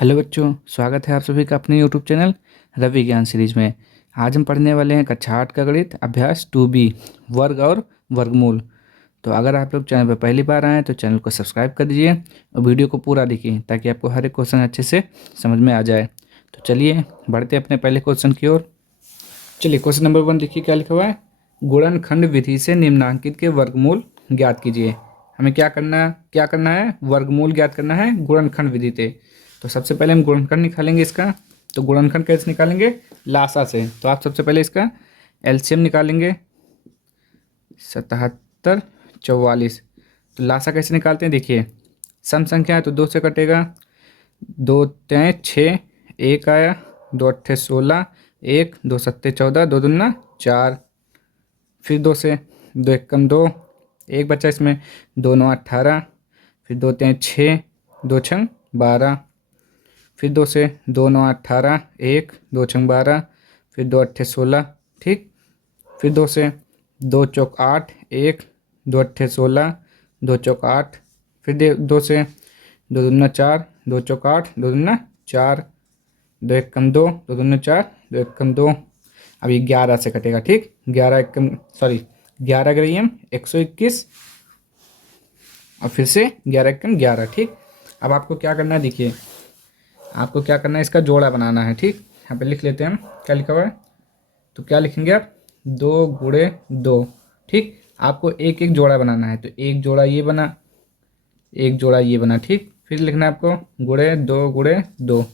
Hello बच्चों, स्वागत है आप सभी का अपने यूट्यूब चैनल रवि ज्ञान सीरीज में। आज हम पढ़ने वाले हैं कक्षा 8 का गणित अभ्यास 2B वर्ग और वर्गमूल। तो अगर आप लोग चैनल पर पहली बार आए हैं तो चैनल को सब्सक्राइब कर दीजिए और वीडियो को पूरा देखिए ताकि आपको हर एक क्वेश्चन अच्छे से समझ में आ जाए। तो चलिए बढ़ते हैं अपने पहले क्वेश्चन की ओर। चलिए क्वेश्चन नंबर 1 देखिए क्या लिखा हुआ है। गुणनखंड विधि से निम्नांकित के वर्गमूल ज्ञात कीजिए। हमें क्या करना है वर्गमूल ज्ञात करना है गुणनखंड विधि से। तो सबसे पहले हम गुणनखंड निकालेंगे इसका। तो गुणनखंड कैसे निकालेंगे? लासा से। तो आप सबसे पहले इसका एलसीएम निकालेंगे 77 44। तो लासा कैसे निकालते हैं देखिए। सम संख्या है तो 2 से कटेगा। 2 तें 6, एक आया, 2 अट्ठे 16, एक, 2 सत्ते 14, 2 दूना 4। फिर 2 से 2 एकम 2, एक बचा इसमें, 2 9 18। फिर 2 तें 6, 2 छंग 12। फिर 2 से 2 9 18, एक, 2 छंग 12। फिर 2 अट्ठे 16, ठीक। फिर 2 से 2 चौक 8, एक, 2 अट्ठे 16, 2 चौक 8। फिर 2 से 2 दूना 4, 2 चौक 8, 2 दूना 4। 2 एकम 2, 2 दूना 4, 2 एकम 2। अभी 11 से कटेगा, ठीक। 11 एकम सॉरी 11 ग्राम 121 और फिर से 11 एकम 11, ठीक। अब आपको क्या करना है देखिए, आपको क्या करना है इसका जोड़ा बनाना है, ठीक। यहाँ पे लिख लेते हैं हम क्या लिखा हुआ है। तो क्या लिखेंगे आप? 2 गुणे 2, ठीक। आपको एक एक जोड़ा बनाना है। तो एक जोड़ा ये बना, एक जोड़ा ये बना, ठीक। फिर लिखना है आपको गुणे 2,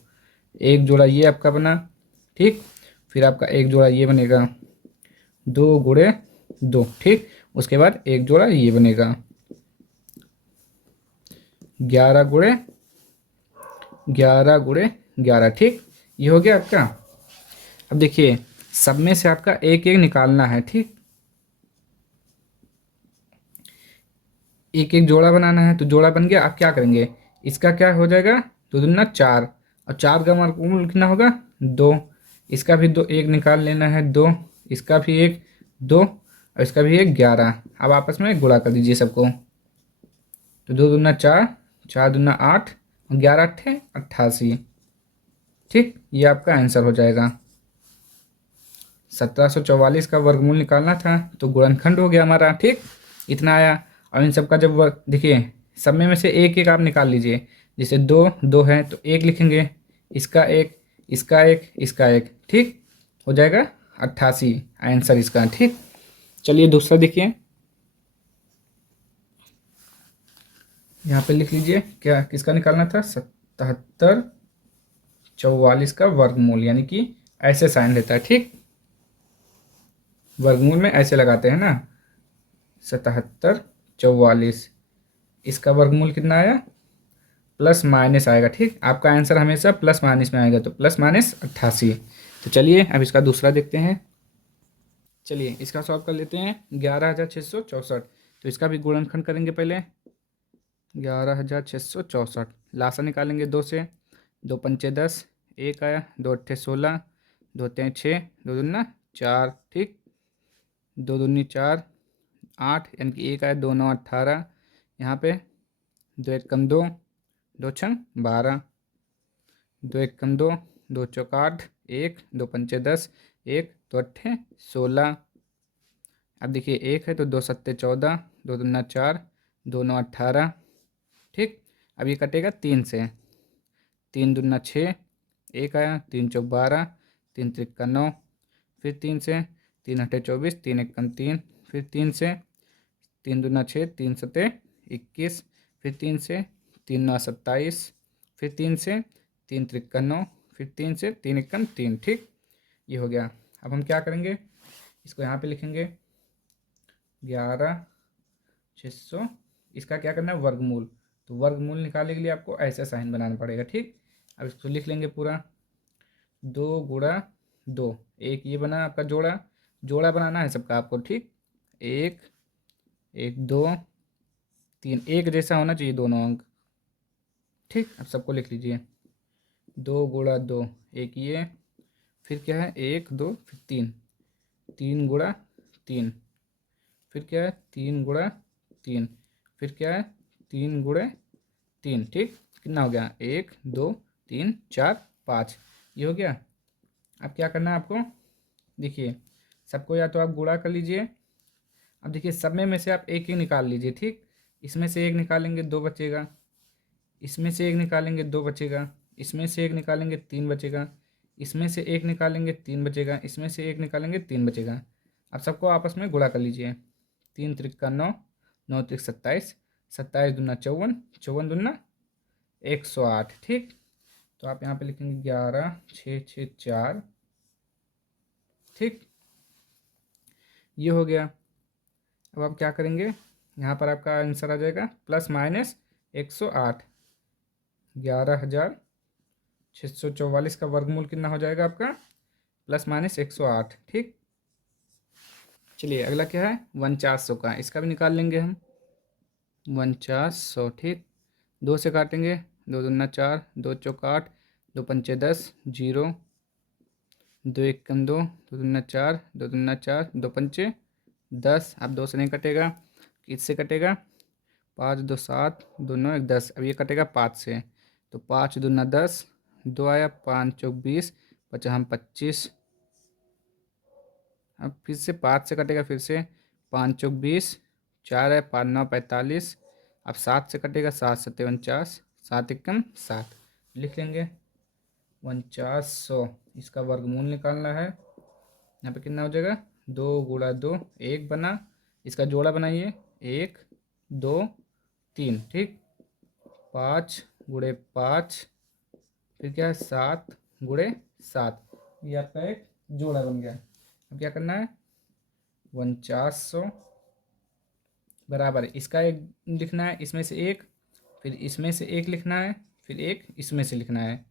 एक जोड़ा ये आपका बना, ठीक। फिर आपका एक जोड़ा ये बनेगा 2 गुणे 2, ठीक। उसके बाद एक जोड़ा ये बनेगा 11 गुणे 11, ठीक। ये हो गया आपका। अब देखिए सब में से आपका एक एक निकालना है, ठीक। एक एक जोड़ा बनाना है। तो जोड़ा बन गया। आप क्या करेंगे, इसका क्या हो जाएगा, 2 दूना 4 और 4 का वर्गमूल लिखना होगा 2। इसका भी 2 एक निकाल लेना है 2, इसका भी एक 2 और इसका भी एक 11। अब आपस में गुणा कर दीजिए सबको। तो 2 दूना 4, 4 दूना 8 और 11 अट्ठे 88, ठीक। ये आपका आंसर हो जाएगा। 1744 का वर्गमूल निकालना था तो गुणनखंड हो गया हमारा, ठीक। इतना आया। और इन सबका जब वर्ग देखिए, सब में से एक एक आप निकाल लीजिए। जैसे 2 2 है तो एक लिखेंगे, इसका एक, इसका एक, इसका एक, ठीक। हो जाएगा 88 आंसर इसका, ठीक। चलिए दूसरा देखिए, यहाँ पे लिख लीजिए क्या किसका निकालना था। 77 44 का वर्गमूल, यानी कि ऐसे साइन रहता है, ठीक। वर्गमूल में ऐसे लगाते हैं ना। 77 44, इसका वर्गमूल कितना आया, प्लस माइनस आएगा, ठीक। आपका आंसर हमेशा प्लस माइनस में आएगा। तो प्लस माइनस 88। तो चलिए अब इसका दूसरा देखते हैं। चलिए इसका सॉल्व कर लेते हैं। 11,664। तो इसका भी गुणनखंड करेंगे पहले। 11,664 लासा निकालेंगे 2 से। 2 पंचे 10, एक आया, 2 अट्ठे 16, 2 तें 6, 2 दूना 4, ठीक। 2 दूनी 4 8, यानी कि एक आया, 2 9 18। यहाँ पे 2 एकम 2, 2 छंग 12, 2 एकम 2, 2 चौक 8, एक, 2 पंचे 10, एक, 2 अट्ठे 16। अब देखिए एक है तो 2 सत्ते 14, 2 दूना 4, 2 9 18, ठीक। अब ये कटेगा 3 से। 3 दूना 6, एक आया, 3 चौक 12, 3 तिक्का 9। फिर 3 से 3 अट्ठे 24, 3 एकम 3। फिर 3 से 3 दूना 6, 3 सत्ते 21। फिर 3 से 3 9 27। फिर 3 से 3 तिक्का 9। फिर 3 से 3 एकम 3, ठीक। ये हो गया। अब हम क्या करेंगे, इसको यहाँ पे लिखेंगे 11,600। इसका क्या करना है, वर्गमूल। तो वर्गमूल निकालने के लिए आपको ऐसा साइन बनाना पड़ेगा, ठीक। अब इसको लिख लेंगे पूरा। 2 गुणा 2, एक ये बना आपका जोड़ा। जोड़ा बनाना है सबका आपको, ठीक। एक, एक, 2 3, एक जैसा होना चाहिए दोनों अंक, ठीक। अब सबको लिख लीजिए। 2 गुणा 2, एक ये, फिर क्या है 1 2, फिर 3, 3 गुणा 3। फिर क्या है 3 गुणा 3। फिर क्या है 3 गुणे 3, ठीक। कितना हो गया, 1 2 3 4 5, ये हो गया। अब क्या करना है आपको, देखिए सबको या तो आप गुणा कर लीजिए। अब देखिए सब में से आप एक ही निकाल लीजिए, ठीक। इसमें से एक निकालेंगे 2 बचेगा, इसमें से एक निकालेंगे 2 बचेगा, इसमें से एक निकालेंगे 3 बचेगा, इसमें से एक निकालेंगे 3 बचेगा, इसमें से एक निकालेंगे 3 बचेगा। अब सबको आपस में गुणा कर लीजिए। 3 त्रिका 9, 9 त्रिक 27, 27 दूना 54, 54 दूना 108, ठीक। तो आप यहाँ पे लिखेंगे 11 6 6 4, ठीक, ये हो गया। अब आप क्या करेंगे, यहाँ पर आपका आंसर आ जाएगा प्लस माइनस 108। 11,644 का वर्गमूल कितना हो जाएगा आपका, प्लस माइनस 108, ठीक। चलिए अगला क्या है, 4900 का, इसका भी निकाल लेंगे हम। 4900, ठीक। 2 से काटेंगे, 2 दूना 4, 2 चौक 8, 2 पंचे 10, 0, 2 एकम 2, 2 दूना 4, 2 दूना 4, 2 पंचे 10। अब 2 से नहीं कटेगा, किससे कटेगा, 5 2 7, 2 9 1 10। अब ये कटेगा 5 से, तो 5 दूना 10, 2 आया, 5 चौक 20, 5 हम 25। अब फिर से 5 से कटेगा, फिर से 5 चौक 20, 4 है, 5 9 45। अब 7 से कटेगा, 7 7 49, 7 एकम 7, लिख लेंगे 4900। इसका वर्गमूल निकालना है। यहाँ पे कितना हो जाएगा, 2 गुणा 2 1 बना, इसका जोड़ा बनाइए, 1 2 3, ठीक। 5 गुणे 5, फिर क्या है 7 गुणे 7, ये आपका एक जोड़ा बन गया। अब क्या करना है, 4900 बराबर इसका एक लिखना है, इसमें से एक, फिर इसमें से एक लिखना है, फिर एक इसमें से लिखना है,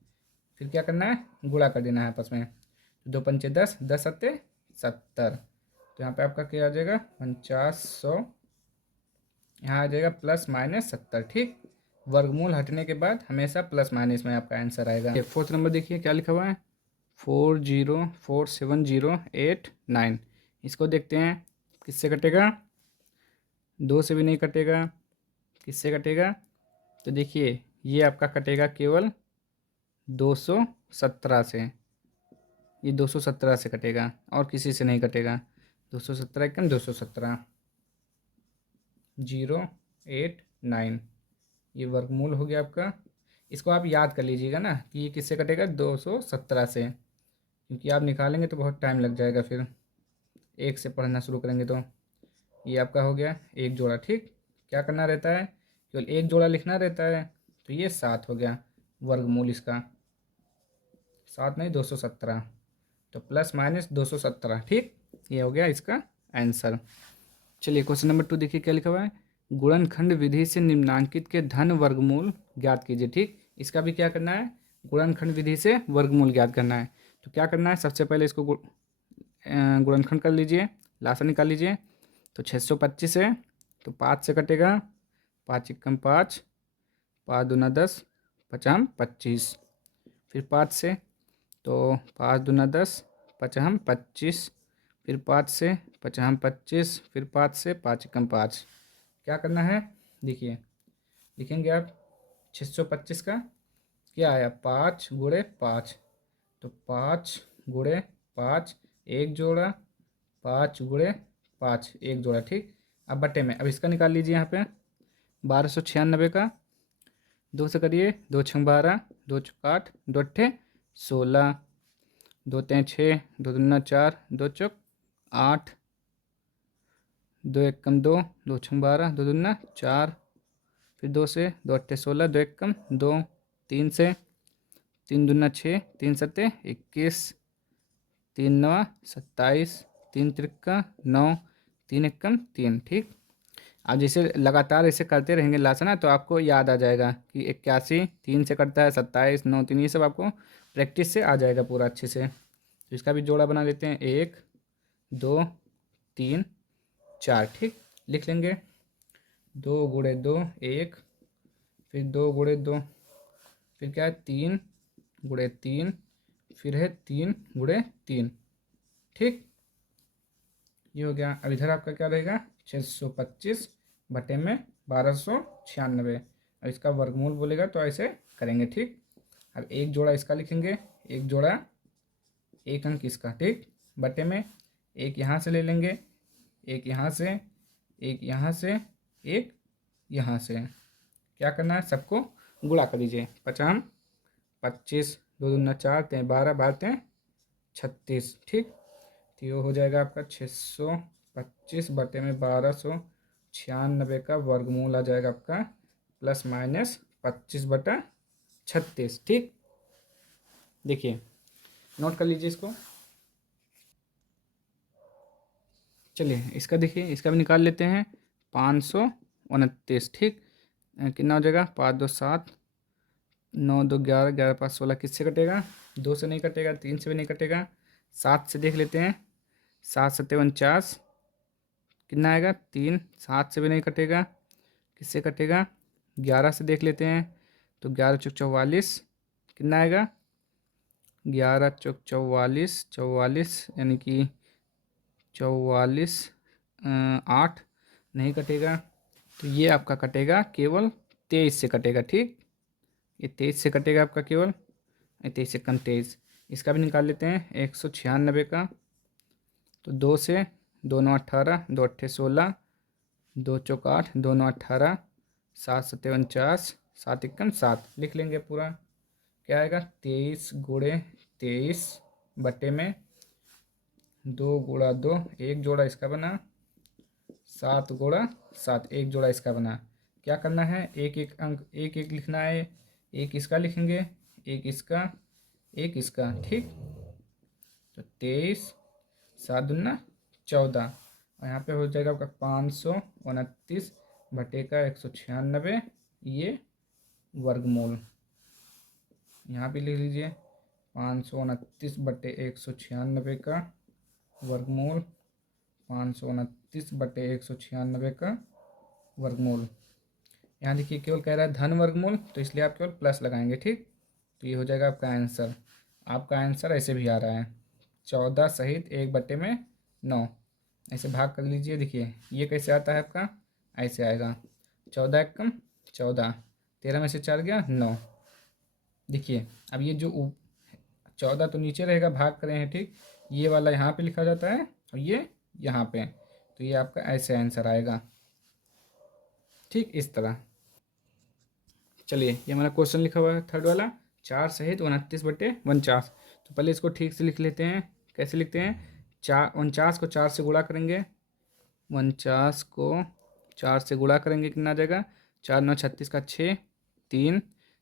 फिर क्या करना है, गुणा कर देना है आपस में। तो 2 पंचे 10, 10 सत्ते 70। तो यहाँ पे आपका क्या आ जाएगा, 4900, यहाँ आ जाएगा प्लस माइनस 70, ठीक। वर्गमूल हटने के बाद हमेशा प्लस माइनस में आपका आंसर आएगा। फोर्थ नंबर देखिए क्या लिखा हुआ है, 404708 इसको देखते हैं किससे कटेगा, 2 से भी नहीं कटेगा, किससे कटेगा, तो देखिए ये आपका कटेगा केवल 217 से, ये 217 से कटेगा और किसी से नहीं कटेगा। 217 एकम 217, 089, ये वर्गमूल हो गया आपका। इसको आप याद कर लीजिएगा ना कि ये किससे कटेगा, 217 से, क्योंकि आप निकालेंगे तो बहुत टाइम लग जाएगा, फिर एक से पढ़ना शुरू करेंगे तो। ये आपका हो गया एक जोड़ा, ठीक। क्या करना रहता है, केवल एक जोड़ा लिखना रहता है। तो ये 7 हो गया वर्गमूल इसका, 7 नहीं 217, तो प्लस माइनस 217, ठीक। ये हो गया इसका आंसर। चलिए क्वेश्चन नंबर 2 देखिए क्या लिखा हुआ है, गुणनखंड विधि से निम्नांकित के धन वर्गमूल ज्ञात कीजिए, ठीक। इसका भी क्या करना है, गुणनखंड विधि से वर्गमूल ज्ञात करना है। तो क्या करना है, सबसे पहले इसको गुणनखंड कर लीजिए, लासा निकाल लीजिए। तो 625 है, तो 5 से कटेगा, 5 एकम 5, 5 दूना 10, 5 25, फिर 5 से, तो 5 दूना 10, 5 25, फिर 5 से 5 25, फिर 5 से 5 एकम 5। क्या करना है, देखिए लिखेंगे आप 625 का क्या आया, 5 गुणे 5, तो 5 गुणे 5 एक जोड़ा, 5 गुणे 5 एक जोड़ा, ठीक। अब बटे में, अब इसका निकाल लीजिए यहाँ पे 1296 का, 2 से करिए, 2 छंग 12, 2 चौक 8, 2 अट्ठे 16, 2 तें 6, 2 दूना 4, 2 चौक 8, 2 एकम 2, 2 छंग 12, 2 दूना 4, फिर 2 से, 2 अट्ठे 16, 2 एकम 2, 3 से, 3 दूना 6, 3 सत्ते 21, 3 नवा 27, 3 त्रिक्का 9, 3 एकम 3, ठीक। आप जैसे लगातार ऐसे करते रहेंगे लासा ना, तो आपको याद आ जाएगा कि 81 3 से करता है, 27 9 3, ये सब आपको प्रैक्टिस से आ जाएगा पूरा अच्छे से। तो इसका भी जोड़ा बना देते हैं, 1 2 3 4, ठीक। लिख लेंगे 2 गुणे 2 1, फिर 2 गुणे 2, फिर क्या है 3 गुणे 3, फिर है 3 गुणे 3, ठीक। ये हो गया। अब इधर आपका क्या रहेगा, 625 बटे में 1296। अब इसका वर्गमूल बोलेगा तो ऐसे करेंगे, ठीक। अब एक जोड़ा इसका लिखेंगे, एक जोड़ा एक अंक इसका, ठीक, बटे में एक यहाँ से ले लेंगे, एक यहाँ से, एक यहाँ से, एक यहाँ से। क्या करना है, सबको गुणा कर दीजिए। 50 25, 2 दूना 4, 3 12, 12 3 36, ठीक। तो ये हो जाएगा आपका 625 बटे में 1296 का वर्गमूल आ जाएगा आपका प्लस माइनस 25/36, ठीक। देखिए नोट कर लीजिए इसको। चलिए इसका देखिए, इसका भी निकाल लेते हैं। 529, ठीक। कितना हो जाएगा, 5 2 7, 9 2 11, 11 5 16, किससे कटेगा, 2 से नहीं कटेगा, 3 से भी नहीं कटेगा, 7 से देख लेते हैं। 7 7 49, कितना आएगा, 3, 7 से भी नहीं कटेगा, किससे कटेगा, 11 से देख लेते हैं। तो 11 चौक 44, कितना आएगा, 11 चौक 44, 44 यानी कि 44, 8 नहीं कटेगा। तो ये आपका कटेगा केवल 23 से कटेगा, ठीक। ये 23 से कटेगा आपका केवल, 23 से कम 23। इसका भी निकाल लेते हैं 196 का। तो 2 से 2 9 18, 2 8 16, 2 चौक 8, 2 9 18, 7 7 49, 7 1 7, लिख लेंगे पूरा। क्या आएगा, 23 गुणे 23 बटे में 2 गुणा 2, एक जोड़ा इसका बना, 7 गुणा 7, एक जोड़ा इसका बना। क्या करना है, एक एक अंक एक एक लिखना है। एक इसका लिखेंगे, एक इसका, एक इसका, ठीक। तो 23, 7 दूना 14, और यहाँ पे हो जाएगा आपका 529 बटे का 196, ये वर्गमूल यहाँ पे लिख लीजिए। 529 बटे 196 का वर्गमूल, 529 बटे 196 का वर्गमूल। यहाँ देखिए केवल कह रहा है धन वर्गमूल, तो इसलिए आप केवल प्लस लगाएंगे, ठीक। तो ये हो जाएगा आपका आंसर। आपका आंसर ऐसे भी आ रहा है 14 सहित 1/9, ऐसे भाग कर लीजिए। देखिए ये कैसे आता है आपका, ऐसे आएगा 14 एकम 14, 13 में से 4 गया 9। देखिए अब ये जो 14 तो नीचे रहेगा, भाग करें हैं, ठीक। ये वाला यहाँ पे लिखा जाता है और ये यहाँ पे, तो ये आपका ऐसे आंसर आएगा, ठीक, इस तरह। चलिए ये हमारा क्वेश्चन लिखा हुआ है थर्ड वाला, 4 सहित 29/49। तो पहले इसको ठीक से लिख लेते हैं। कैसे लिखते हैं, 49 को 4 से गुणा करेंगे, 49 को 4 से गुणा करेंगे, कितना आ जाएगा, 4 9 36 का 6, 3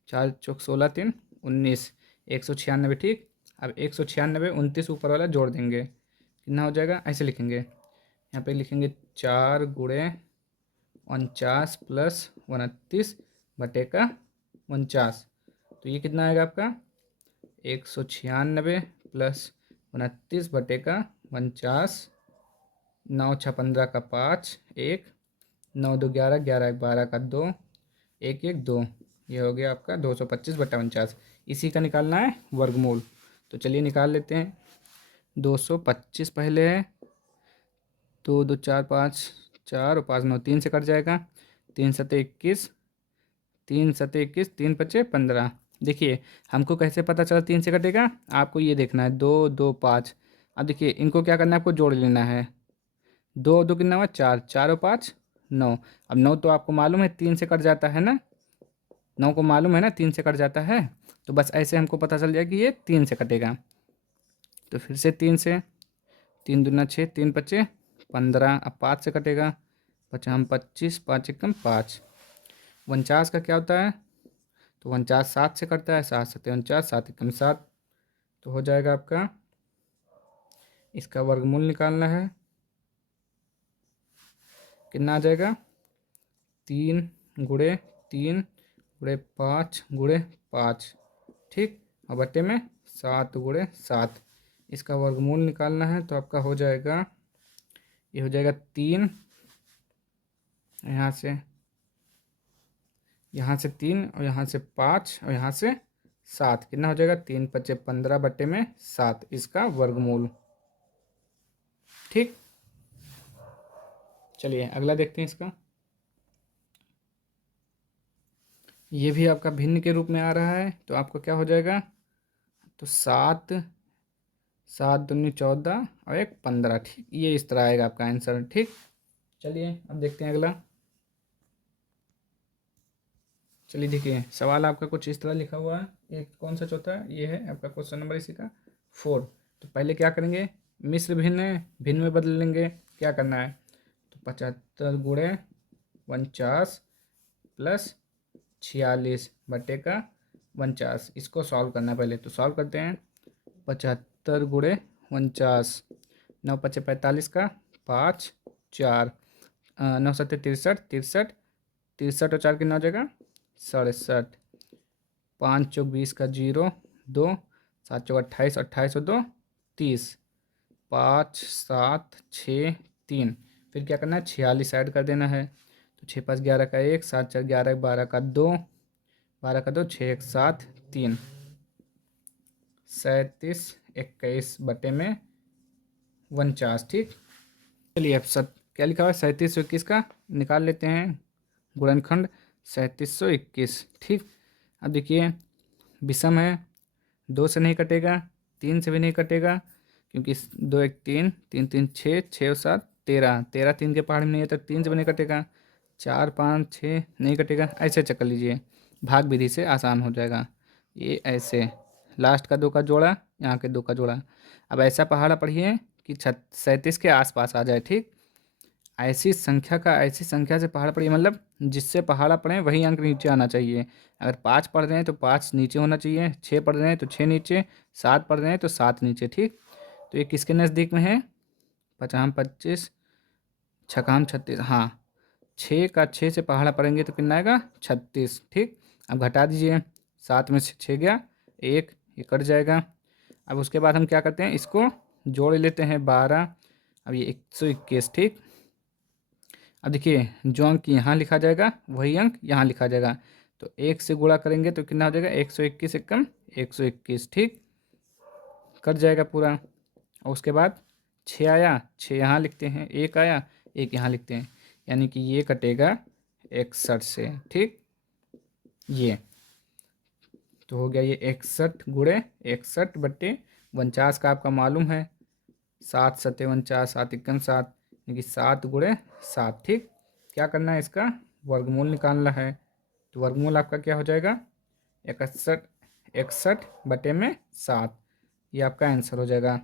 4 चौक 16, 3 19, 196, ठीक। अब 196 29 ऊपर वाला जोड़ देंगे, कितना हो जाएगा, ऐसे लिखेंगे। यहाँ पे लिखेंगे 4 गुणे 49 प्लस 29 बटे का 49। तो ये कितना आएगा आपका, 196 प्लस 29 बटे का 49, 9 6 15 का 5, 1 9 2 11, 11 1 12 का 2, 1 1 2, ये हो गया आपका 225/49। इसी का निकालना है वर्गमूल। तो चलिए निकाल लेते हैं। 225 पहले है, 2 2 4 5 4 और 5 9, 3 से कट जाएगा, 3 7 21, 3 7 21, 3 5 15। देखिए हमको कैसे पता चला 3 से कटेगा, आपको ये देखना है 2 2 5। अब देखिए इनको क्या करना है, आपको जोड़ लेना है। 2 2 कितना हुआ, 4, 4 और 5 9। अब 9 तो आपको मालूम है 3 से कट जाता है ना, 9 को मालूम है ना 3 से कट जाता है। तो बस ऐसे हमको पता चल जाएगा कि ये 3 से कटेगा। तो फिर से 3 से, 3 दूना 6, 3 5 15, अब 5 से कटेगा, 5 25, 5 एकम 5। 49 का क्या होता है, तो 49 7 से कटता है, 7 7 49, 7 एकम 7। तो हो जाएगा आपका, इसका वर्गमूल निकालना है, कितना आ जाएगा, 3 गुणे 3 गुणे 5 गुणे 5, ठीक। और बटे में 7 गुणे 7, इसका वर्गमूल निकालना है। तो आपका हो जाएगा, ये हो जाएगा 3, यहाँ से 3 और यहाँ से 5 और यहाँ से 7, कितना हो जाएगा, 3 5 15 बटे में 7, इसका वर्गमूल, ठीक। चलिए अगला देखते हैं इसका। ये भी आपका भिन्न के रूप में आ रहा है, तो आपको क्या हो जाएगा, तो 7, 7 दूनी 14 और 1 15। ठीक, ये इस तरह आएगा आपका आंसर। ठीक, चलिए अब देखते हैं अगला। चलिए देखिए, सवाल आपका कुछ इस तरह लिखा हुआ है। एक कौन सा चौथा है, ये है आपका क्वेश्चन नंबर इसी का 4। तो पहले क्या करेंगे, मिश्र भिन्न है, भिन्न में बदल लेंगे। क्या करना है, तो 75 गुणे 49 प्लस 46 बटे का 49, इसको सॉल्व करना है पहले। तो सॉल्व करते हैं। 75 गुणे 49, 9 पचे 45 का 5 4, 9 सत्ते 63, 63, 63 और 4 कितना हो जाएगा 67, 5 चौक 20 का 0 2, 7 चौक 28, 28 और 2 30, 5 7 6 3। फिर क्या करना है, 46 ऐड कर देना है। तो 6 5 11 का 1, 7 4 11, 12 का 2, 12 का 2, 6 1 7 3, 37 21 बटे में 49। ठीक, चलिए अब क्या लिखा हुआ है, 3721 का निकाल लेते हैं गुणनखंड 3721। ठीक, अब देखिए विषम है, 2 से नहीं कटेगा, 3 से भी नहीं कटेगा, क्योंकि 2 1 3, 3 3 6, 6 और 7 13, 13 3 के पहाड़ में नहीं है तो 3 से भी नहीं कटेगा, 4 5 6 नहीं कटेगा। ऐसे चक्कर लीजिए, भाग विधि से आसान हो जाएगा। ये ऐसे लास्ट का 2 का जोड़ा, यहाँ के 2 का जोड़ा। अब ऐसा पहाड़ा पढ़िए कि 37 के आसपास आ जाए। ठीक, ऐसी संख्या से पहाड़ पढ़िए, मतलब जिससे पहाड़ा पढ़ें वही अंक नीचे आना चाहिए। अगर 5 पढ़ रहे हैं तो 5 नीचे होना चाहिए, 6 पढ़ रहे हैं तो 6 नीचे, 7 पढ़ रहे हैं तो 7 नीचे। ठीक, तो ये किसके नज़दीक में है, 50 25 छकाम 36। हाँ, 6 का 6 से पहाड़ा पढ़ेंगे तो कितना आएगा 36। ठीक, अब घटा दीजिए, 7 में से 6 गया 1, ये कट जाएगा। अब उसके बाद हम क्या करते हैं, इसको जोड़ लेते हैं 12। अब ये 121। ठीक, अब देखिए जो अंक यहाँ लिखा जाएगा वही अंक यहाँ लिखा जाएगा। तो 1 से गुणा करेंगे तो कितना हो जाएगा, 121 एकम 121। ठीक, कट जाएगा पूरा। और उसके बाद 6 आया, 6 यहाँ लिखते हैं, 1 आया 1 यहाँ लिखते हैं, यानी कि ये कटेगा 61 से। ठीक, ये तो हो गया ये 61 गुणे 61 बट्टे 49 का आपका मालूम है, 7 सत्ते 49, 7 एकम 7, यानी कि 7 गुणे 7। ठीक, क्या करना है, इसका वर्गमूल निकालना है। तो वर्गमूल आपका क्या हो जाएगा, 61, 61 बटे में 7, ये आपका आंसर हो जाएगा।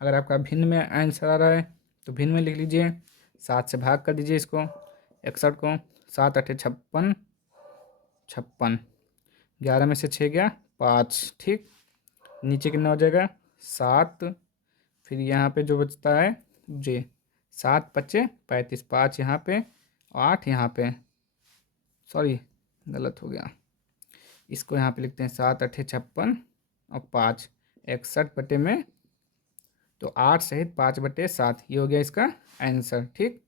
अगर आपका भिन्न में आंसर आ रहा है तो भिन्न में लिख लीजिए, 7 से भाग कर दीजिए इसको 61 को, 7 8 56, 56, 11 में से 6 गया 5। ठीक, नीचे कितना हो जाएगा 7, फिर यहाँ पे जो बचता है जे 7 पच्चे 35, 5 यहाँ पे 8 यहाँ पे, सॉरी गलत हो गया, इसको यहाँ पे लिखते हैं 7 8 56 और 5 61 बटे में, तो 8 सहित 5 बटे 7, ये हो गया इसका आंसर। ठीक,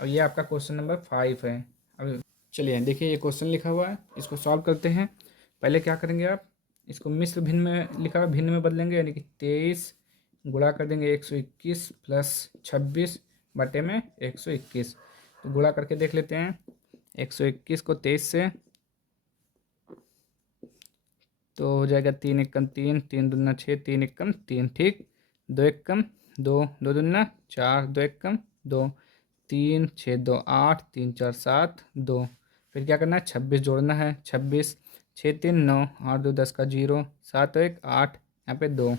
और ये आपका क्वेश्चन नंबर 5 है। अब चलिए देखिए, ये क्वेश्चन लिखा हुआ है, इसको सॉल्व करते हैं। पहले क्या करेंगे आप, इसको मिश्र भिन्न में लिखा हुआ भिन्न में बदलेंगे, यानी कि 23 गुणा कर देंगे 121 प्लस 26 बटे में 121। तो गुणा करके देख लेते हैं, 121 को 23 से तो हो जाएगा 3 एकम 3, 3 दूना 6, 3 एकम 3। ठीक, 2 एकम 2, 2 दूना 4, 2 एकम 2, 3 6 2 8, 3 4 7 2। फिर क्या करना है, 26 जोड़ना है, 26 6 3 9, 8 2 10 का 0, 7 1 8, यहाँ पे 2,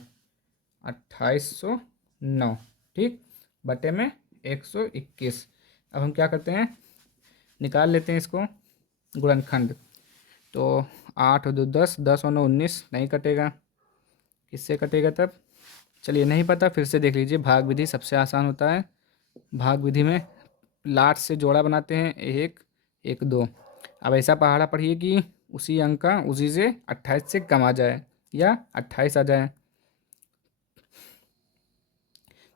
2809। ठीक, बटे में 121। अब हम क्या करते हैं, निकाल लेते हैं इसको गुणनखंड। तो 8 और 2 10, 10 और 9 19, नहीं कटेगा, किससे कटेगा तब, चलिए नहीं पता, फिर से देख लीजिए। भाग विधि सबसे आसान होता है। भाग विधि में लास्ट से जोड़ा बनाते हैं, 1 1 2। अब ऐसा पहाड़ा पढ़िए कि उसी अंक का उसी से 28 से कम आ जाए या 28 आ जाए,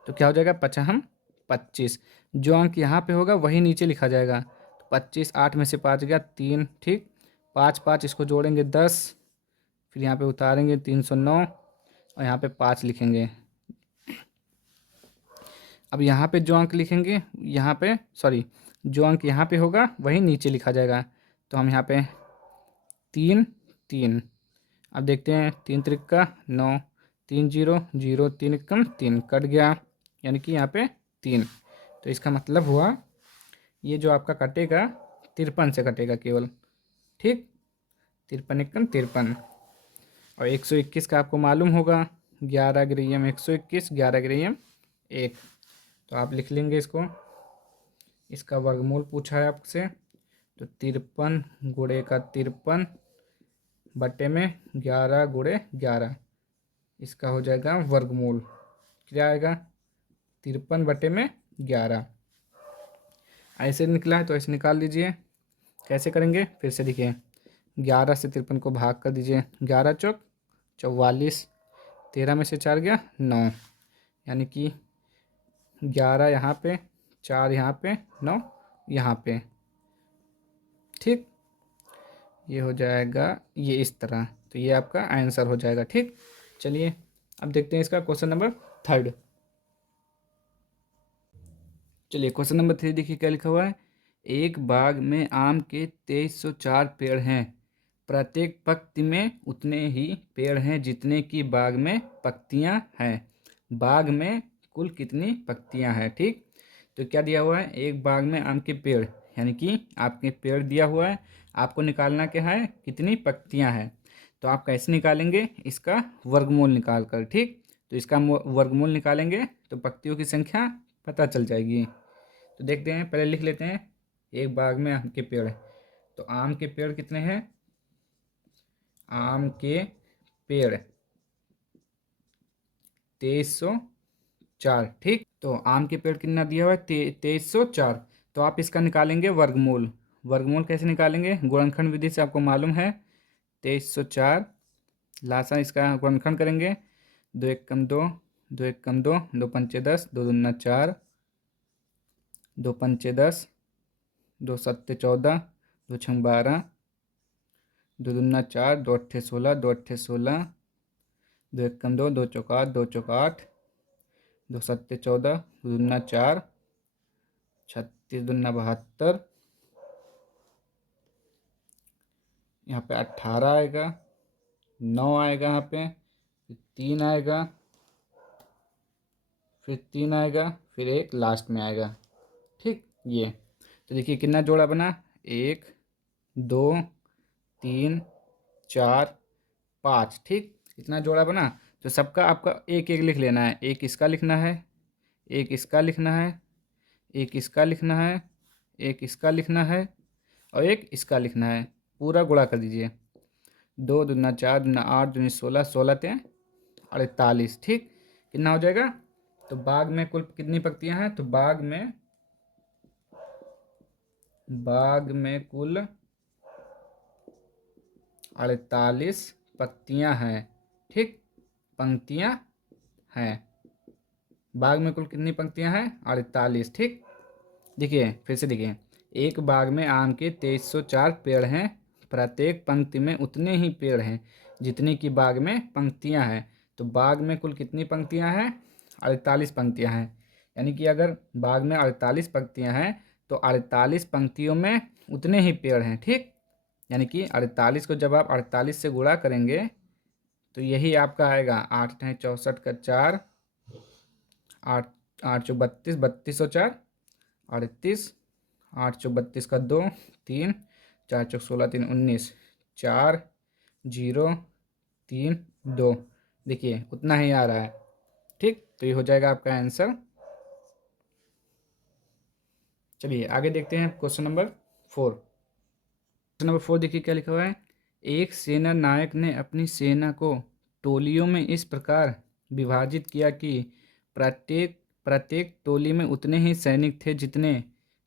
तो क्या हो जाएगा 55 25। जो अंक यहाँ पे होगा वही नीचे लिखा जाएगा। तो 25, 8 में से 5 गया 3। ठीक, 5 5 इसको जोड़ेंगे 10, फिर यहाँ पे उतारेंगे 309 और यहाँ पे 5 लिखेंगे। अब यहाँ पे जो अंक लिखेंगे, यहाँ पे सॉरी, जो अंक यहाँ पे होगा वही नीचे लिखा जाएगा। तो हम यहाँ पे 3 3। अब देखते हैं 3 त्रिका 9, 3 0 0, 3 एकम 3 कट गया, यानी कि यहाँ पे 3। तो इसका मतलब हुआ ये जो आपका कटेगा 53 से कटेगा केवल, ठीक। 53 एकम 53। और 121 का आपको मालूम होगा, 11 ग्रेयम 121, 11 ग्रेयम 1। तो आप लिख लेंगे इसको, इसका वर्गमूल पूछा है आपसे, तो 53 गुणे का 53 बटे में 11 गुणे 11, इसका हो जाएगा वर्गमूल। क्या आएगा? 53 बटे में 11। ऐसे निकला है तो ऐसे निकाल लीजिए। कैसे करेंगे फिर से देखिए, 11 से 53 को भाग कर दीजिए, 11 चौक 44, 13 में से 4 गया 9, यानी कि 11 यहाँ पे, 4 यहाँ पे, 9 यहाँ पे, ठीक। ये हो जाएगा ये इस तरह, तो ये आपका आंसर हो जाएगा, ठीक। चलिए अब देखते हैं इसका क्वेश्चन नंबर 3। चलिए क्वेश्चन नंबर 3 देखिए क्या लिखा हुआ है। एक बाग में आम के 2304 पेड़ हैं, प्रत्येक पंक्ति में उतने ही पेड़ हैं जितने की बाग में पत्तियां हैं। बाग में कुल कितनी पत्तियां हैं, ठीक। तो क्या दिया हुआ है, एक बाग में आम के पेड़, यानी कि आपके पेड़ दिया हुआ है, आपको निकालना क्या है, कितनी पत्तियां हैं। तो आप कैसे निकालेंगे, इसका वर्गमूल निकाल कर, ठीक। तो इसका वर्गमूल निकालेंगे तो पत्तियों की संख्या पता चल जाएगी। तो देखते हैं, पहले लिख लेते हैं, एक बाग में आम के पेड़। तो आम के पेड़ कितने हैं, आम के पेड़ 2304, ठीक। तो आम के पेड़ कितना दिया हुआ है, 2304। तो आप इसका निकालेंगे वर्गमूल। वर्गमूल कैसे निकालेंगे, गुणनखंड विधि से आपको मालूम है। 2304 लासा इसका गुणनखंड करेंगे, 2 एकम 2, 2 एकम 2, 2 पंचे 10, 2 दूना 4, 2 पंचे 10, 2 सत्ते 14, 2 छंग 12, 2 दूना 4, 2 अट्ठे 16, 2 अट्ठे 16, 2 एकम 2, 2 चौक 8, 2 चौक 8, 2 सत्ते 14, 2 दूना 4, 36 दूना 72, यहाँ पे 18 आएगा, 9 आएगा, यहाँ पे फिर 3 आएगा, फिर 3 आएगा, फिर एक लास्ट में आएगा, ठीक। ये तो देखिए कितना जोड़ा बना, 1 2 3 4 5, ठीक। इतना जोड़ा बना। तो सबका आपका एक एक लिख लेना है, एक इसका लिखना है, एक इसका लिखना है, एक इसका लिखना है, एक इसका लिखना है, और एक इसका लिखना है। पूरा गुणा कर दीजिए, 2 दूना 4, दूना 8, दूनी 16, 16 तें 48, ठीक। कितना हो जाएगा। तो बाग में कुल कितनी पत्तियां हैं, तो बाग में कुल 48 पत्तियां हैं, ठीक। पंक्तियां हैं, बाग में कुल कितनी पंक्तियां हैं, 48, ठीक। देखिए फिर से देखिए, एक बाग में आम के 2304 पेड़ हैं, प्रत्येक पंक्ति में उतने ही पेड़ हैं जितने की बाग में पंक्तियां हैं। तो बाग में कुल कितनी पंक्तियां हैं, 48 पंक्तियां हैं, यानी कि अगर बाग में 48 पंक्तियां हैं तो 48 पंक्तियों में उतने ही पेड़ हैं, ठीक। यानी कि 48 को जब आप 48 से गुणा करेंगे तो यही आपका आएगा, 8 है 64 का 4, 8 8 चौ 32, 32 और 4 38, 8 चौ 32 का 2 3, 4 चौक 16, 3 19, 4 0 3 2। देखिए उतना ही आ रहा है, ठीक। तो ये हो जाएगा आपका आंसर। चलिए आगे देखते हैं क्वेश्चन नंबर 4। क्वेश्चन नंबर 4 देखिए क्या लिखा हुआ है। एक सेना नायक ने अपनी सेना को टोलियों में इस प्रकार विभाजित किया कि प्रत्येक प्रत्येक टोली में उतने ही सैनिक थे जितने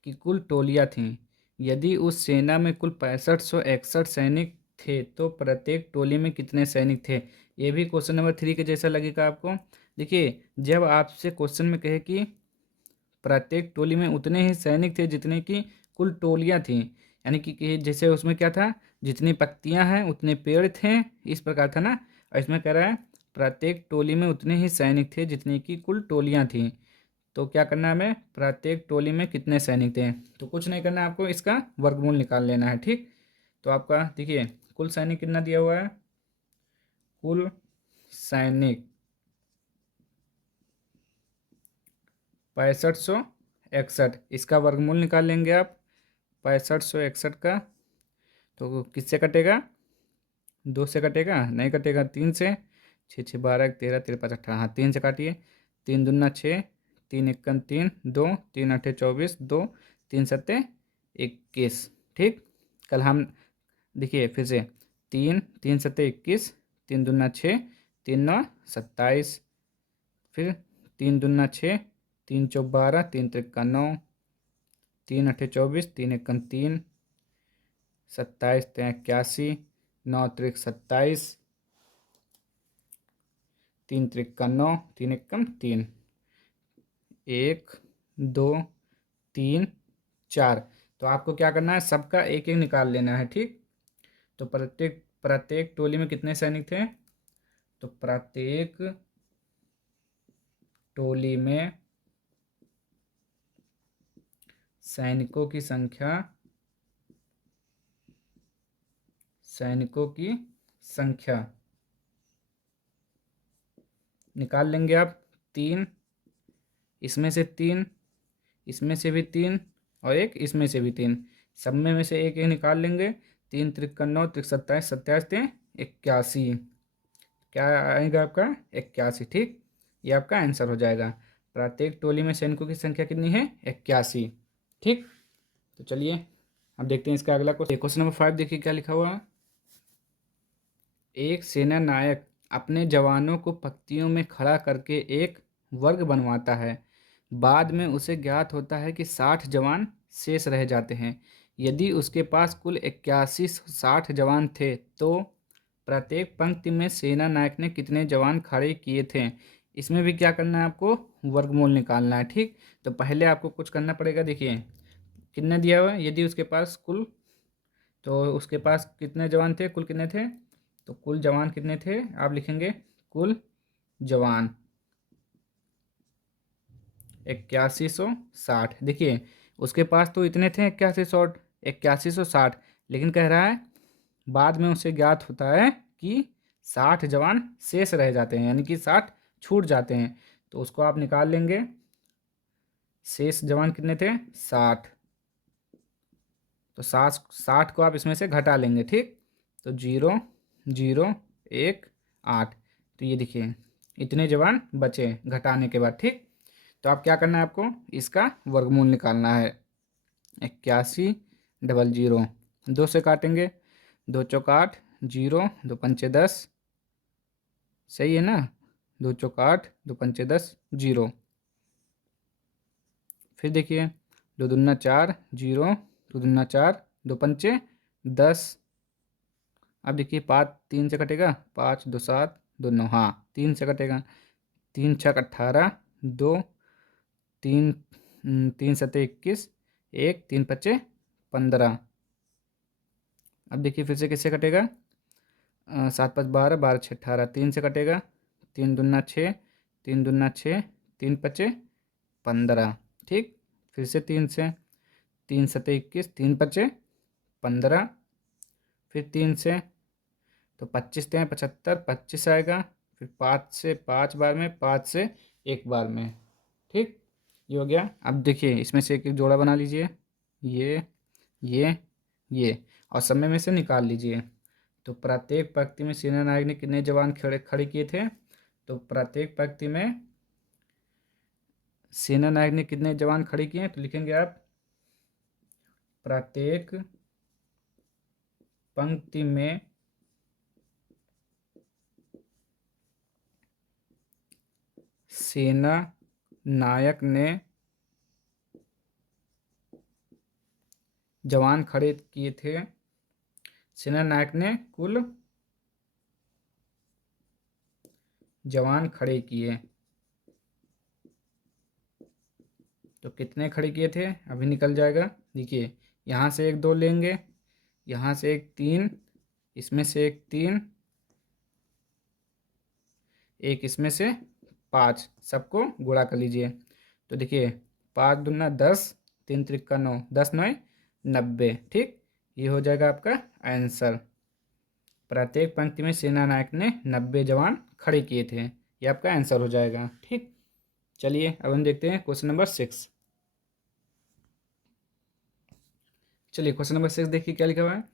की कुल टोलियां थीं। यदि उस सेना में कुल 6561 सैनिक थे तो प्रत्येक टोली में कितने सैनिक थे। ये भी क्वेश्चन नंबर 3 के जैसा लगेगा आपको। देखिए जब आपसे क्वेश्चन में कहे कि प्रत्येक टोली में उतने ही सैनिक थे जितने की कुल टोलियां थीं, यानी कि जैसे उसमें क्या था, जितनी पत्तियां हैं उतने पेड़ थे, इस प्रकार था ना। और इसमें कह रहा है प्रत्येक टोली में उतने ही सैनिक थे जितने की कुल टोलियां थीं। तो क्या करना है हमें, प्रत्येक टोली में कितने सैनिक थे। तो कुछ नहीं करना है आपको, इसका वर्गमूल निकाल लेना है, ठीक। तो आपका देखिए कुल सैनिक कितना दिया हुआ है? कुल सैनिक 6561। इसका वर्गमूल निकाल लेंगे आप 6561 का, तो किससे कटेगा? 2 से कटेगा? नहीं कटेगा, 3 से। 6 6 12 13 13 5 18, हाँ 3 से काटिए। 3 दूना 6, 3 एकम 3, 2 3 8 24, 2 3 सत्ते 21। ठीक, कल हम देखिए फिर से 3 3 सत्ते 21, 3 दूना 6, 3 9 27, फिर 3 दूना 6, 3 चौक 12, 3 त्रिका 9, 3 अठे 24, 3 एकम 3, 27 3 81, 9 त्रिक 27, 3 त्रिका 9, 3 एकम 3, 1 2 3 4। तो आपको क्या करना है, सबका एक एक निकाल लेना है। ठीक, तो प्रत्येक प्रत्येक टोली में कितने सैनिक थे? तो प्रत्येक टोली में सैनिकों की संख्या, सैनिकों की संख्या निकाल लेंगे आप। 3, इसमें से 3, इसमें से भी 3, और एक इसमें से भी 3, सब में से एक एक निकाल लेंगे। 3 त्रिक 9, त्रिक 27, 27 3 81, क्या आएगा आपका? 81। ठीक, ये आपका आंसर हो जाएगा। प्रत्येक टोली में सैनिकों की संख्या कितनी है? 81। ठीक, तो चलिए अब देखते हैं इसका अगला क्वेश्चन। क्वेश्चन नंबर 5 देखिए क्या लिखा हुआ है। एक सेना नायक अपने जवानों को पंक्तियों में खड़ा करके एक वर्ग बनवाता है। बाद में उसे ज्ञात होता है कि 60 जवान शेष रह जाते हैं। यदि उसके पास कुल 81 60 जवान थे तो प्रत्येक पंक्ति में सेना नायक ने कितने जवान खड़े किए थे? इसमें भी क्या करना है आपको? वर्गमूल निकालना है। ठीक, तो पहले आपको कुछ करना पड़ेगा। देखिए कितने दिया हुआ है, यदि उसके पास कुल, तो उसके पास कितने जवान थे, कुल कितने थे? तो कुल जवान कितने थे आप लिखेंगे? कुल जवान 8160। देखिए उसके पास तो इतने थे 8160, लेकिन कह रहा है बाद में उसे ज्ञात होता है कि 60 जवान शेष रह जाते हैं, यानी कि 60 छूट जाते हैं। तो उसको आप निकाल लेंगे। शेष जवान कितने थे? 60। तो 60 को आप इसमें से घटा लेंगे। ठीक, तो 0 0 1 8, तो ये देखिए इतने जवान बचे घटाने के बाद। ठीक, तो आप क्या करना है, आपको इसका वर्गमूल निकालना है। 81 डबल 0, 2 से काटेंगे। 2 चौक 8, 0 2 पंचे 10, सही है ना? 2 चौक 8, 2 पंचे 10, 0। फिर देखिए 2 दूना 4, 0 2 दूना 4, 2 पंचे 10। अब देखिए 5 3 से कटेगा, 5 2 7 2 9, हाँ 3 से कटेगा। 3 छक 18, 2 3 3 सत्ते 21, 1 3 पच्चे 15। अब देखिए फिर से किससे कटेगा? 7 5 12, 12 6 18, 3 से कटेगा। 3 दूना 6, 3 दूना 6, 3 पच्चे 15। ठीक, फिर से 3 से, 3 सत्ते 21, 3 पच्चे 15, फिर 3 से, तो 25 हैं 75, 25 आएगा। फिर 5 से 5 बार में, 5 से 1 बार में। ठीक, ये हो गया। अब देखिए इसमें से एक एक जोड़ा बना लीजिए, ये ये ये, और समय में से निकाल लीजिए। तो प्रत्येक पंक्ति में सेना नायक ने कितने जवान खड़े खड़े किए थे? तो प्रत्येक पंक्ति में सेना नायक ने कितने जवान खड़े किए हैं? तो लिखेंगे आप प्रत्येक पंक्ति में सेना नायक ने जवान खड़े किए थे। सेना नायक ने कुल जवान खड़े किए, तो कितने खड़े किए थे अभी निकल जाएगा। देखिए यहाँ से एक 2 लेंगे, यहाँ से एक 3, इसमें से एक 3, एक इसमें से 5, सबको गुणा कर लीजिए। तो देखिए 5 दूना 10, 3 त्रिका 9, 10 9 90। ठीक, ये हो जाएगा आपका आंसर। प्रत्येक पंक्ति में सेना नायक ने 90 जवान खड़े किए थे। ये आपका आंसर हो जाएगा। ठीक, चलिए अब हम देखते हैं क्वेश्चन नंबर 6। चलिए क्वेश्चन नंबर 6 देखिए क्या लिखा हुआ है।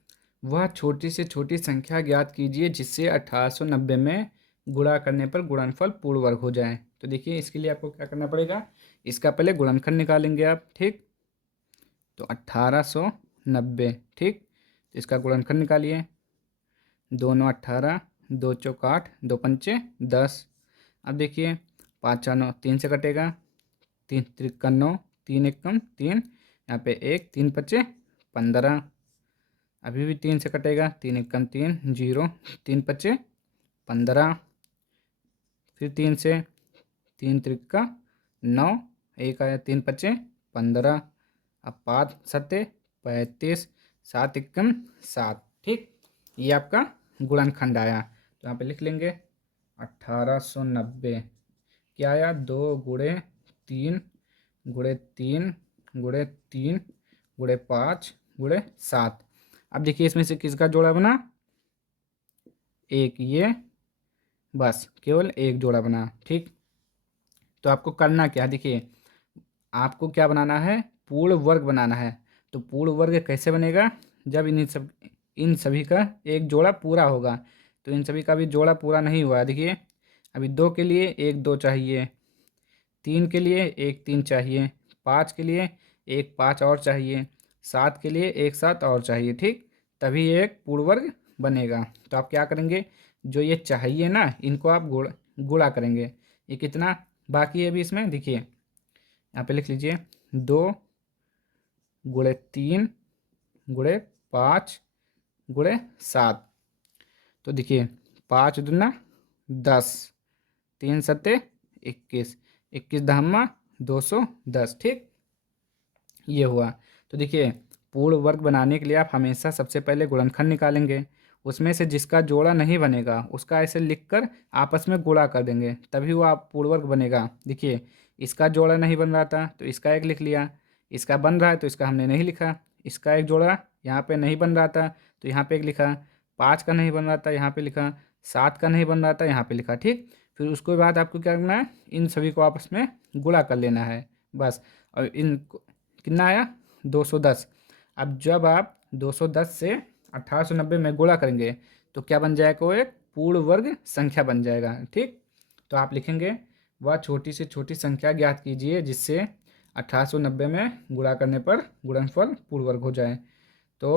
वह छोटी से छोटी संख्या ज्ञात कीजिए जिससे 1890 में गुणा करने पर गुणनफल पूर्ण वर्ग हो जाए। तो देखिए इसके लिए आपको क्या करना पड़ेगा, इसका पहले गुणनखंड निकालेंगे आप। ठीक, तो 1890। ठीक, तो इसका गुणनखंड निकालिए। 2×9 = 18, 2×4 = 8, 2×5 = 10। अब देखिए 5×4 = 9, 3 से कटेगा, 3×3 = 9, 3×1 = 3, यहाँ पे 1, 3×5 = 15। अभी भी 3 से कटेगा, 3×1 = 3, 0, 3×5 = 15। फिर 3 से, 3×3 = 9, 1 आया, 3×5 = 15। अब 5×7 = 35, 7×1 = 7। ठीक, ये आपका गुणनखंड आया। तो यहाँ पे लिख लेंगे 1890 क्या आया, 2×3 × 3 × 3 × 5 × 7। अब देखिए इसमें से किसका जोड़ा बना, एक, ये बस केवल एक जोड़ा बना। ठीक, तो आपको करना क्या है, देखिए आपको क्या बनाना है, पूर्ण वर्ग बनाना है। तो पूर्ण वर्ग कैसे बनेगा, जब इन सभी का एक जोड़ा पूरा होगा। तो इन सभी का भी जोड़ा पूरा नहीं हुआ है। देखिए अभी 2 के लिए 1 2 चाहिए, 3 के लिए 1 3 चाहिए, 5 के लिए 1 5 और चाहिए, 7 के लिए 1 7 और चाहिए। ठीक, तभी एक पूर्ण वर्ग बनेगा। तो आप क्या करेंगे, जो ये चाहिए ना, इनको आप गुणा करेंगे। ये कितना बाकी है अभी इसमें, देखिए यहाँ पे लिख लीजिए 2×3 × 5 × 7। तो देखिए 5×2 = 10, 3×7 = 21, 21×10 = 210। ठीक, ये हुआ। तो देखिए पूर्ण वर्ग बनाने के लिए आप हमेशा सबसे पहले गुणनखंड निकालेंगे, उसमें से जिसका जोड़ा नहीं बनेगा उसका ऐसे लिखकर आपस में गुणा कर देंगे, तभी वो आप पूर्ण वर्ग बनेगा। देखिए इसका जोड़ा नहीं बन रहा था तो इसका एक लिख लिया, इसका बन रहा है तो इसका हमने नहीं लिखा, इसका एक जोड़ा यहाँ पे नहीं बन रहा था तो यहाँ पे एक लिखा, 5 का नहीं बन रहा था यहाँ पे लिखा, 7 का नहीं बन रहा था यहाँ पे लिखा। ठीक, फिर उसके बाद आपको क्या करना है, इन सभी को आपस में गुणा कर लेना है बस। और इन कितना आया, 210। अब जब आप 210 से 1890 में गुणा करेंगे तो क्या बन जाएगा, वो एक पूर्ण वर्ग संख्या बन जाएगा। ठीक, तो आप लिखेंगे वह छोटी से छोटी संख्या ज्ञात कीजिए जिससे 1890 में गुणा करने पर गुणनफल पूर्ण वर्ग हो जाए। तो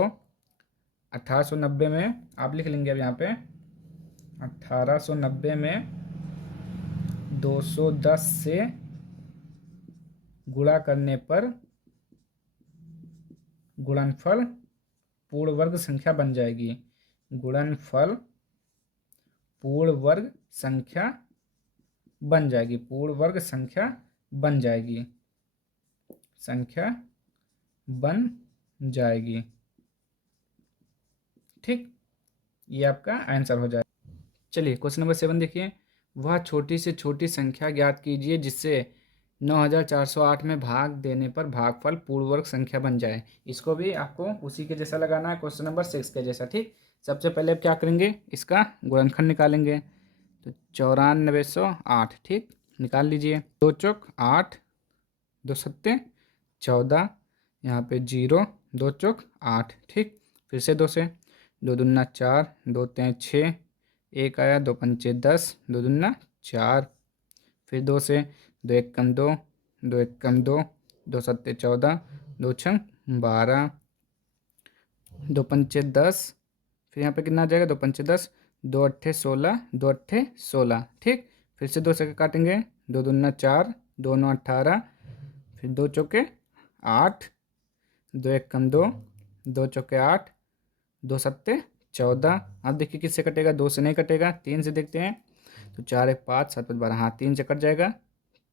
1890 में आप लिख लेंगे अब यहाँ पे 1890 में 210 से गुणा करने पर गुणनफल पूर्ण वर्ग संख्या बन जाएगी। गुणनफल पूर्ण वर्ग संख्या बन जाएगी, पूर्ण वर्ग संख्या बन जाएगी, संख्या बन जाएगी। ठीक, ये आपका आंसर हो जाएगा। चलिए क्वेश्चन नंबर 7 देखिए। वह छोटी से छोटी संख्या ज्ञात कीजिए जिससे 9408 में भाग देने पर भागफल पूर्ण वर्ग संख्या बन जाए। इसको भी आपको उसी के जैसा लगाना है, क्वेश्चन नंबर 6 के जैसा। ठीक, सबसे पहले आप क्या करेंगे, इसका गुणनखंड निकालेंगे। तो 9408। ठीक, निकाल लीजिए। 2×4 = 8, 2×7 = 14, यहाँ पे 0, 2×4 = 8। ठीक, फिर से 2 से, 2×2 = 4, 2×3 = 6, 1 आया, 2×5 = 10, 2×2 = 4। फिर 2 से, 2×1 = 2, 2×1 = 2, 2×7 = 14, 2×6 = 12, 2×5 = 10। फिर यहाँ पे कितना आ जाएगा, 2×5 = 10, 2×8 = 16, 2×8 = 16। ठीक, फिर से 2 से काटेंगे, 2×2 = 4, 2×9 = 18, फिर 2×4 = 8, 2×1 = 2, 2×4 = 8, 2×7 = 14। अब देखिए किससे कटेगा, 2 से नहीं कटेगा, 3 से देखते हैं। तो 4×1 = 5, 7×5 = 12, हाँ 3 से कट जाएगा,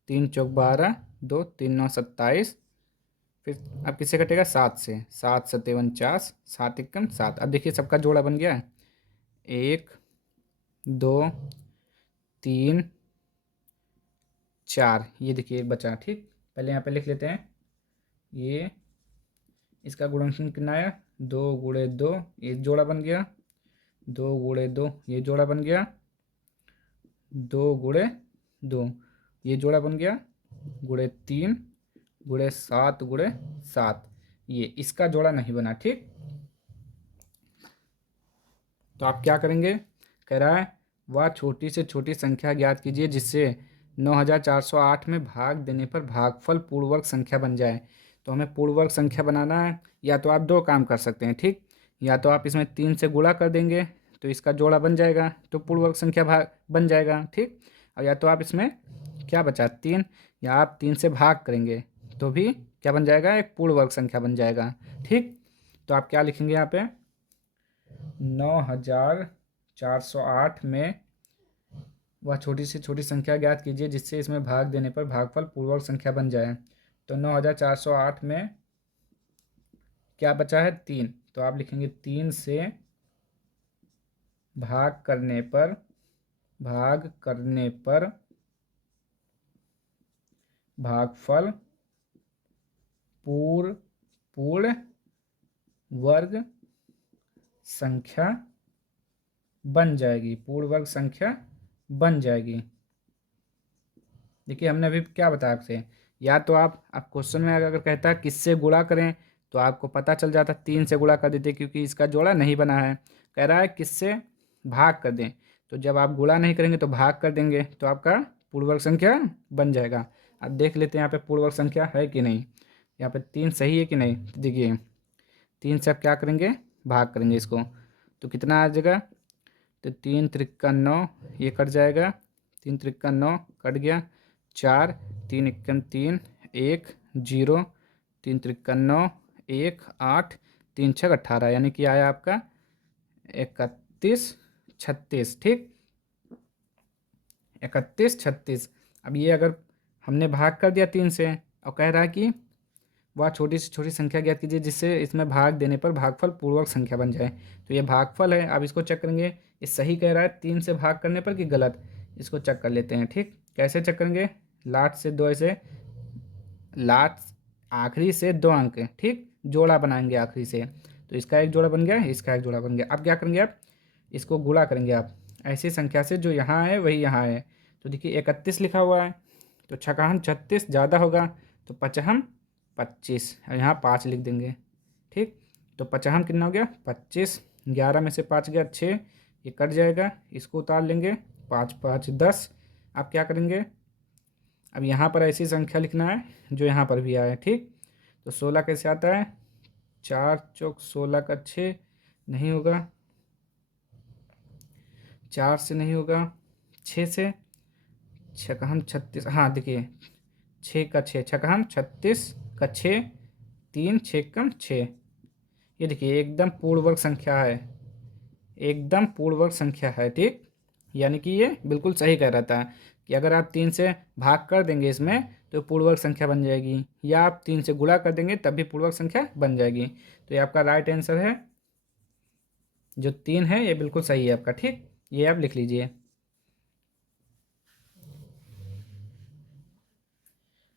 3×4 = 12, 2 3 9 27। फिर अब किससे कटेगा, 7 से, 7×7 = 49, 7×1 = 7। अब देखिए सबका जोड़ा बन गया, 1 2 3 4, ये देखिए एक बचा। ठीक, पहले यहाँ पे लिख लेते हैं, ये इसका गुणनफल कितना आया, 2 × 2, एक जोड़ा बन गया। 2 × 2 ये जोड़ा बन गया, 2 × 2 ये जोड़ा बन गया, ×3 ×7 ये इसका जोड़ा नहीं बना। ठीक, तो आप क्या करेंगे, कह रहा है वह छोटी से छोटी संख्या ज्ञात कीजिए जिससे 9408 में भाग देने पर भागफल पूर्ण वर्ग संख्या बन जाए। तो हमें पूर्ण वर्ग संख्या बनाना है, या तो आप दो काम कर सकते हैं। ठीक, या तो आप इसमें 3 से गुणा कर देंगे तो इसका जोड़ा बन जाएगा, तो पूर्ण वर्ग संख्या भाग बन जाएगा। ठीक, और या तो आप इसमें क्या बचा 3, या आप 3 से भाग करेंगे तो भी क्या बन जाएगा, एक पूर्ण वर्ग संख्या बन जाएगा। ठीक, तो आप क्या लिखेंगे यहाँ पे, 9408 में वह छोटी से छोटी संख्या ज्ञात कीजिए जिससे इसमें भाग देने पर भागफल पूर्ण वर्ग संख्या बन जाए। तो 9408 में क्या बचा है 3, तो आप लिखेंगे 3 से भाग करने पर भागफल पूर्ण वर्ग संख्या बन जाएगी, पूर्ण वर्ग संख्या बन जाएगी। देखिए हमने अभी क्या बताया आपसे, या तो आप क्वेश्चन में अगर कहता है किससे गुणा करें तो आपको पता चल जाता 3 से गुणा कर देते क्योंकि इसका जोड़ा नहीं बना है। कह रहा है किससे भाग कर दें, तो जब आप गुणा नहीं करेंगे तो भाग कर देंगे तो आपका पूर्ण वर्ग संख्या बन जाएगा। अब देख लेते हैं यहाँ पे पूर्ण वर्ग संख्या है कि नहीं, यहाँ पे 3 सही है कि नहीं। तो देखिए 3 से आप क्या करेंगे, भाग करेंगे इसको, तो कितना आ जाएगा, तो 3 × 9 ये कट जाएगा, 3 × 9 कट गया, 4 3 × 3 1 0, 3 × 9 1 8, 3 6 18 यानी कि आया आपका 31 36। ठीक, 31 36। अब ये अगर हमने भाग कर दिया 3 से और कह रहा है कि वह छोटी से छोटी संख्या ज्ञात कीजिए जिससे इसमें भाग देने पर भागफल पूर्वक संख्या बन जाए। तो ये भागफल है, अब इसको चेक करेंगे ये सही कह रहा है 3 से भाग करने पर कि गलत, इसको चेक कर लेते हैं। ठीक, कैसे चेक करेंगे, लास्ट से 2 ऐसे, लास्ट आखिरी से 2 अंक, ठीक, जोड़ा बनाएंगे आखिरी से, तो इसका एक जोड़ा बन गया, इसका एक जोड़ा बन गया। अब क्या करेंगे, आप इसको गुणा करेंगे आप ऐसी संख्या से जो यहाँ है वही यहाँ है। तो देखिए 31 लिखा हुआ है, तो छकाहम 36 ज़्यादा होगा तो पचहम 25, और यहाँ 5 लिख देंगे। ठीक, तो पचहम कितना हो गया 25, 11 में से 5 गया 6, ये कट जाएगा, इसको उतार लेंगे, 5 5 10। आप क्या करेंगे, अब यहाँ पर ऐसी संख्या लिखना है जो यहाँ पर भी आया। ठीक, तो 16 कैसे आता है, 4 चौक 16 का 6 नहीं होगा, 4 से नहीं होगा, 6 से, छकहम 36, हाँ देखिए 6 का 6, छकहम 36 का 6, 3 6 कम 6, ये देखिए एकदम पूर्ण वर्ग संख्या है, एकदम पूर्ण वर्ग संख्या है। ठीक, यानी कि ये बिल्कुल सही कह रहा था कि अगर आप 3 से भाग कर देंगे इसमें तो पूर्ण वर्ग संख्या बन जाएगी, या आप 3 से गुणा कर देंगे तब भी पूर्ण वर्ग संख्या बन जाएगी। तो ये आपका राइट आंसर है, जो 3 है ये बिल्कुल सही है आपका। ठीक, ये आप लिख लीजिए।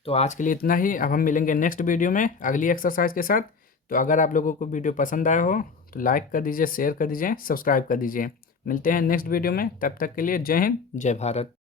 तो आज के लिए इतना ही, अब हम मिलेंगे नेक्स्ट वीडियो में अगली एक्सरसाइज के साथ। तो अगर आप लोगों को वीडियो पसंद आया हो तो लाइक कर दीजिए, शेयर कर दीजिए, सब्सक्राइब कर दीजिए। मिलते हैं नेक्स्ट वीडियो में, तब तक के लिए जय हिंद जय भारत।